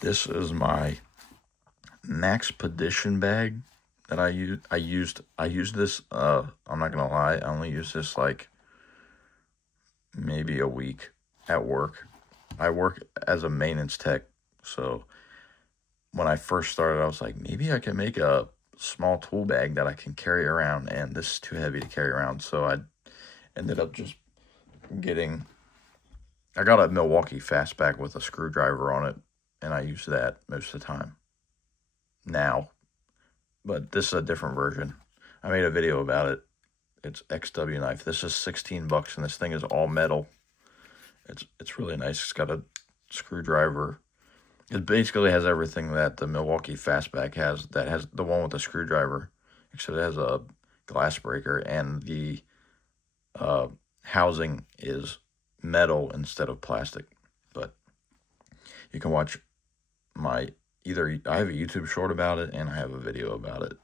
This is my Maxpedition bag that I use. I used this, I'm not gonna lie, I only used this like maybe a week at work. I work as a maintenance tech, so when I first started, I was like, maybe I can make a small tool bag that I can carry around, and this is too heavy to carry around, so I ended up just getting, I got a Milwaukee fastback with a screwdriver on it, and I use that most of the time now, but this is a different version. I made a video about it. It's XW knife. This is 16 bucks, and this thing is all metal. It's really nice. It's got a screwdriver. It basically has everything that the Milwaukee fastback has. That has the one with the screwdriver, except it has a glass breaker, and the housing is metal instead of plastic. But you can watch my I have a YouTube short about it, and I have a video about it.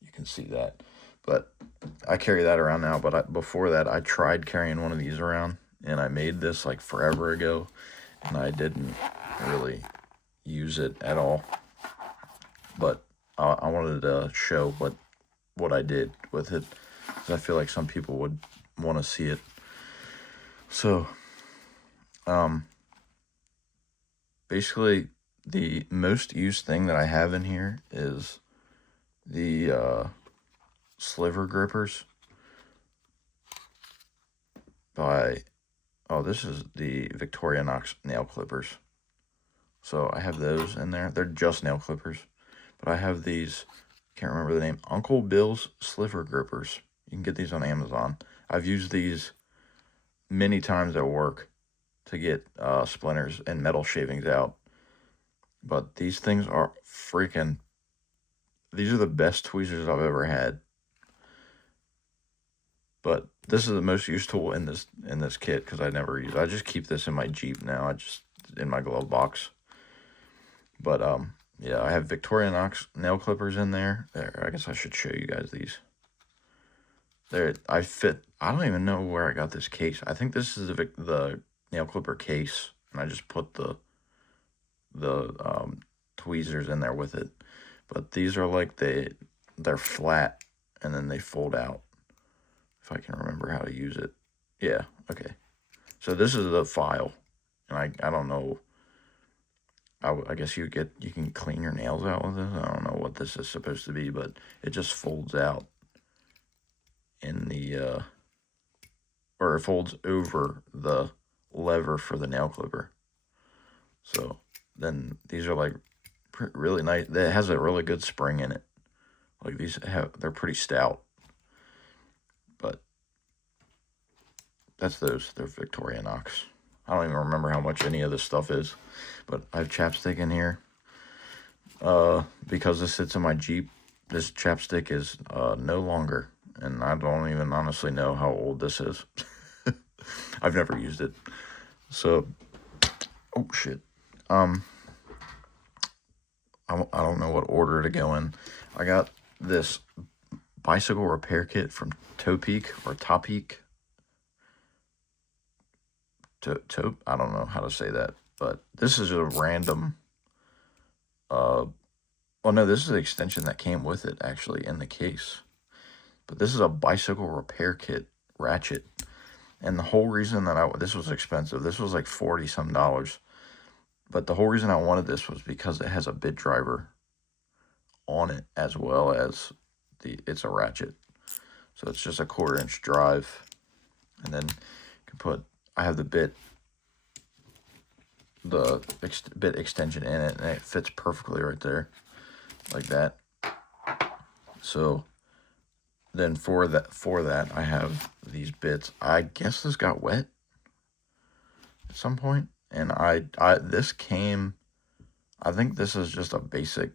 You can see that. But I carry that around now, but before that, I tried carrying one of these around, and I made this like forever ago, and I didn't really use it at all. But I wanted to show what I did with it, because I feel like some people would want to see it. So, basically, the most used thing that I have in here is the Sliver grippers by, this is the Victorinox nail clippers. So I have those in there. They're just nail clippers. But I have these, can't remember the name, Uncle Bill's Sliver grippers. You can get these on Amazon. I've used these many times at work to get splinters and metal shavings out. But these things are these are the best tweezers I've ever had. But this is the most used tool in this kit, because I never use it. I just keep this in my Jeep now. In my glove box. But yeah, I have Victorinox nail clippers in there. There, I guess I should show you guys these. There, I don't even know where I got this case. I think this is the nail clipper case, and I just put the tweezers in there with it. But these are like they're flat, and then they fold out. If I can remember how to use it. Yeah, okay. So this is the file, and I don't know. I guess you can clean your nails out with this. I don't know what this is supposed to be, but it just folds out in the or it folds over the lever for the nail clipper. So then these are like really nice. It has a really good spring in it. Like they're pretty stout. But that's those. They're Victorinox. I don't even remember how much any of this stuff is. But I have chapstick in here. Because this sits in my Jeep, this chapstick is no longer. And I don't even honestly know how old this is. I've never used it. So, oh shit. I don't know what order to go in. I got this bicycle repair kit from Topeak or Topeak. I don't know how to say that, but this is a random. Well, no, this is an extension that came with it actually in the case. But this is a bicycle repair kit, Ratchet, and the whole reason that this was expensive. This was like $40 some. But the whole reason I wanted this was because it has a bit driver on it, as well as it's a ratchet. So it's just a 1/4-inch drive, and then you can I have the bit extension in it, and it fits perfectly right there, like that. So then for that I have these bits. I guess this got wet at some point, and this came. I think this is just a basic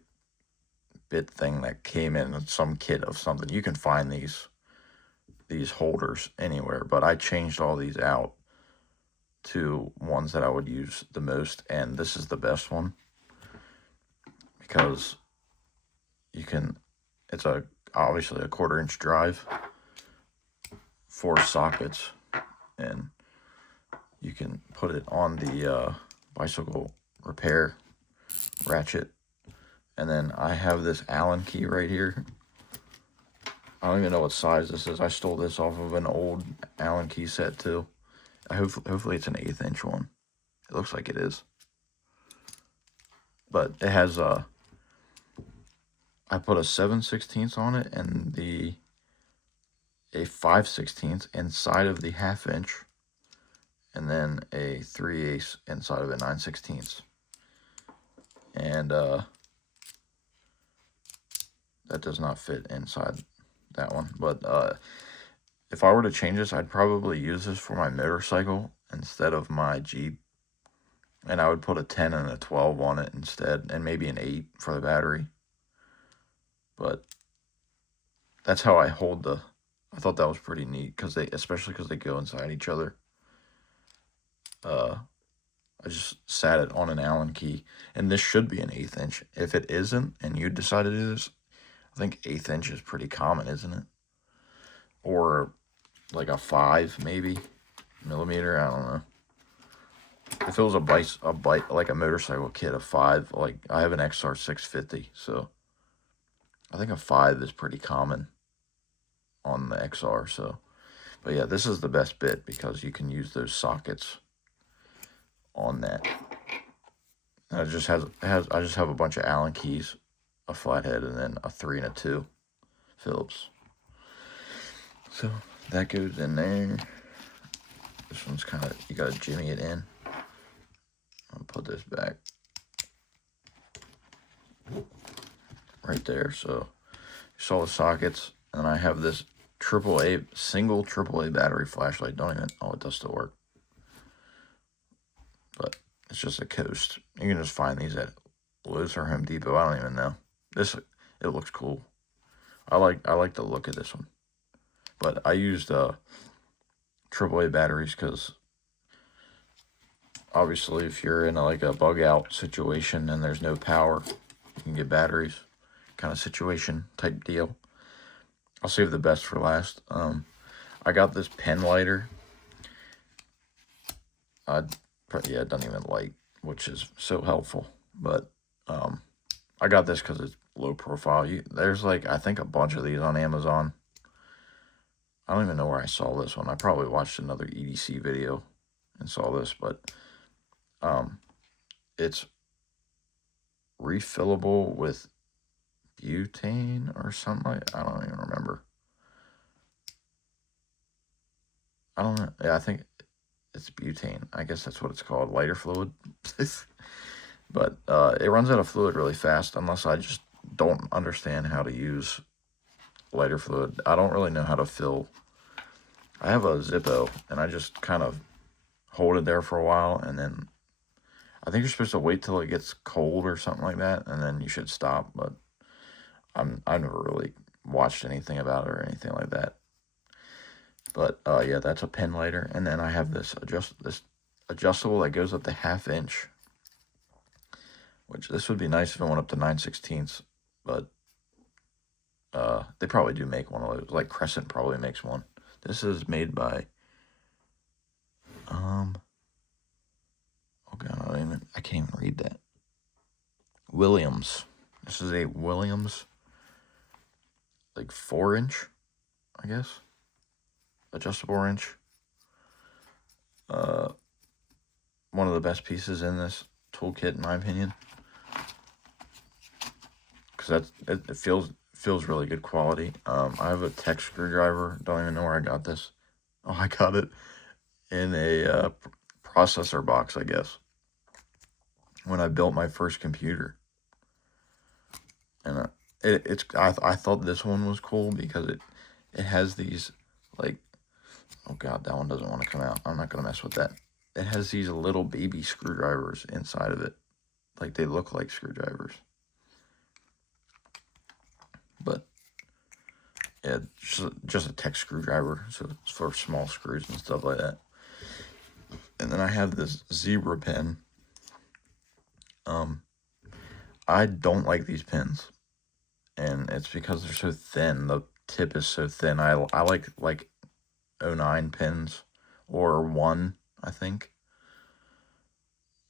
bit thing that came in some kit of something. You can find these holders anywhere, but I changed all these out to ones that I would use the most, and this is the best one because it's obviously a 1/4-inch drive, 4 sockets, and you can put it on the bicycle repair Ratchet. And then I have this Allen key right here. I don't even know what size this is. I stole this off of an old Allen key set too. Hopefully it's an 1/8 inch one. It looks like it is. But it has I put a 7/16 on it and a 5/16 inside of the 1/2 inch, and then a 3/8 inside of a 9/16. And that does not fit inside that one. But if I were to change this, I'd probably use this for my motorcycle instead of my Jeep. And I would put a 10 and a 12 on it instead, and maybe an 8 for the battery. But that's how I hold the... I thought that was pretty neat, especially because they go inside each other. I just sat it on an Allen key, and this should be an 1/8 inch. If it isn't, and you decide to do this, I think 1/8 inch is pretty common, isn't it? Or like a 5 maybe millimeter. I don't know. If it was like a motorcycle kit, a 5, like I have an XR 650, so I think a 5 is pretty common on the XR. So, but yeah, this is the best bit because you can use those sockets on that. And I just have a bunch of Allen keys, a flathead, and then a 3 and a 2 Phillips. So that goes in there. This one's kind of, you gotta jimmy it in. I'll put this back right there. So you saw the sockets, and I have this single AAA battery flashlight. It does still work, but it's just a Coast. You can just find these at Lowe's or Home Depot. I don't even know. It looks cool. I like the look of this one, but I used AAA batteries because obviously if you're in like a bug out situation and there's no power, you can get batteries kind of situation type deal. I'll save the best for last. I got this pen lighter. It doesn't even light, which is so helpful. But I got this because it's low profile. There's like, I think, a bunch of these on Amazon. I don't even know where I saw this one. I probably watched another EDC video and saw this, but it's refillable with butane or something. I don't even remember. I don't know. Yeah, I think it's butane. I guess that's what it's called, lighter fluid. But it runs out of fluid really fast unless I just don't understand how to use lighter fluid. I don't really know how to fill. I have a Zippo, and I just kind of hold it there for a while, and then I think you're supposed to wait till it gets cold or something like that, and then you should stop. But I've never really watched anything about it or anything like that. But yeah, that's a pen lighter, and then I have this adjustable that goes up to 1/2 inch. Which this would be nice if it went up to 9/16, but they probably do make one of those. Like Crescent probably makes one. This is made by oh god, I can't even read that. Williams. This is a Williams, like 4 inch, I guess, adjustable wrench. One of the best pieces in this toolkit, in my opinion, because it feels really good quality. I have a tech screwdriver. Don't even know where I got this. Oh, I got it in a processor box, I guess, when I built my first computer. And I thought this one was cool because it has these, like, oh god, that one doesn't want to come out. I'm not gonna mess with that. It has these little baby screwdrivers inside of it, like they look like screwdrivers. But yeah, just a tech screwdriver, so it's for small screws and stuff like that. And then I have this zebra pen. I don't like these pins, and it's because they're so thin. The tip is so thin. I like 09 pins, or 1, I think.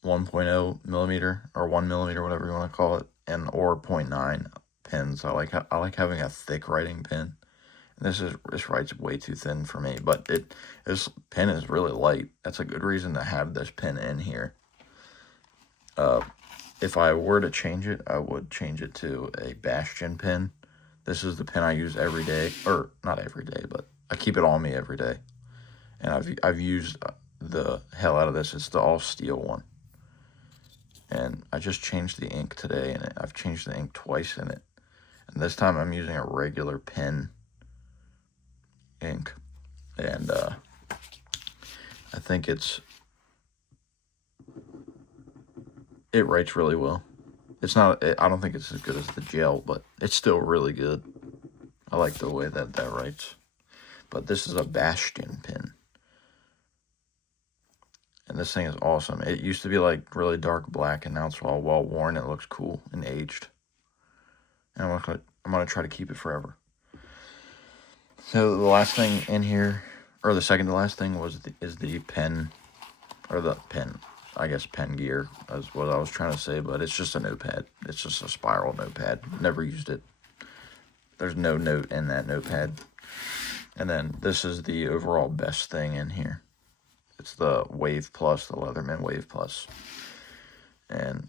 1.0 millimeter or 1 millimeter, whatever you want to call it, and or 0.9 pins. I like having a thick writing pen. This writes way too thin for me, but this pen is really light. That's a good reason to have this pen in here. If I were to change it, I would change it to a Bastion pen. This is the pen I use every day, or not every day, but I keep it on me every day. And I've used the hell out of this. It's the all steel one. And I just changed the ink today, and I've changed the ink twice in it. And this time I'm using a regular pen ink. And I think it writes really well. It's not, I don't think it's as good as the gel, but it's still really good. I like the way that writes. But this is a Bastion pen. And this thing is awesome. It used to be like really dark black, and now it's all well worn. It looks cool and aged. And I'm gonna try to keep it forever. So the last thing in here, or the second to last thing, is the pen, or the pen. I guess pen gear is what I was trying to say, but it's just a notepad. It's just a spiral notepad. Never used it. There's no note in that notepad. And then this is the overall best thing in here. It's the Wave Plus, the Leatherman Wave Plus. And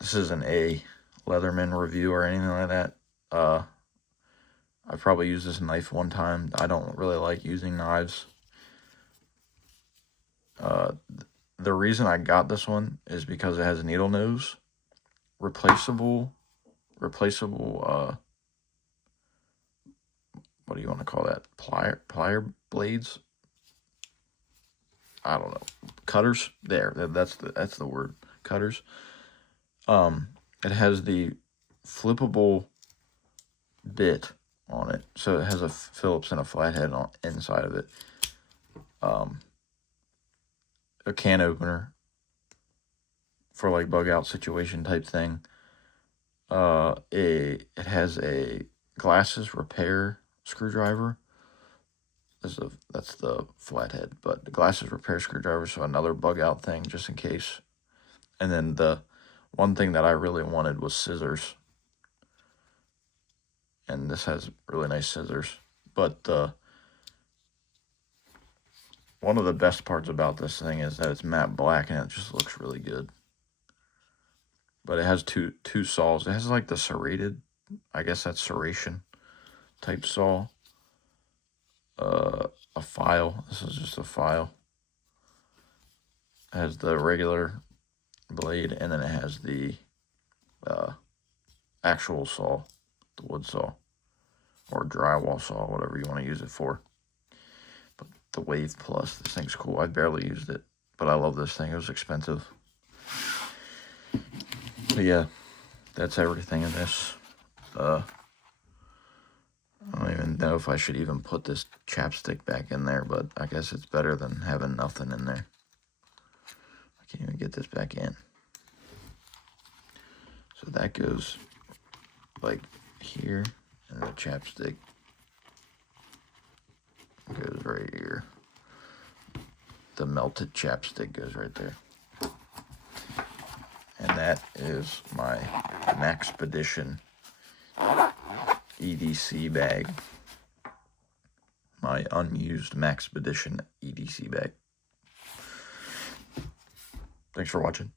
this isn't a Leatherman review or anything like that. I've probably used this knife one time. I don't really like using knives. The reason I got this one is because it has a needle nose, replaceable, what do you want to call that? Plier blades? I don't know. Cutters? There, that's the word. Cutters. It has the flippable bit on it, so it has a Phillips and a flathead on inside of it. A can opener for like bug out situation type thing. It has a glasses repair screwdriver. That's the flathead, but the glasses repair screwdriver, so another bug out thing just in case. And then the one thing that I really wanted was scissors. And this has really nice scissors. But one of the best parts about this thing is that it's matte black and it just looks really good. But it has two saws. It has like the serrated, I guess that's serration type saw. A file. This is just a file. It has the regular blade, and then it has the actual saw, the wood saw, or drywall saw, whatever you want to use it for. But the Wave Plus, this thing's cool. I barely used it, but I love this thing. It was expensive. But yeah, that's everything in this. I don't even know if I should even put this chapstick back in there, but I guess it's better than having nothing in there. I can't even get this back in. So that goes like here, and the chapstick goes right here. The melted chapstick goes right there. And that is my Maxpedition EDC bag. My unused Maxpedition EDC bag. Thanks for watching.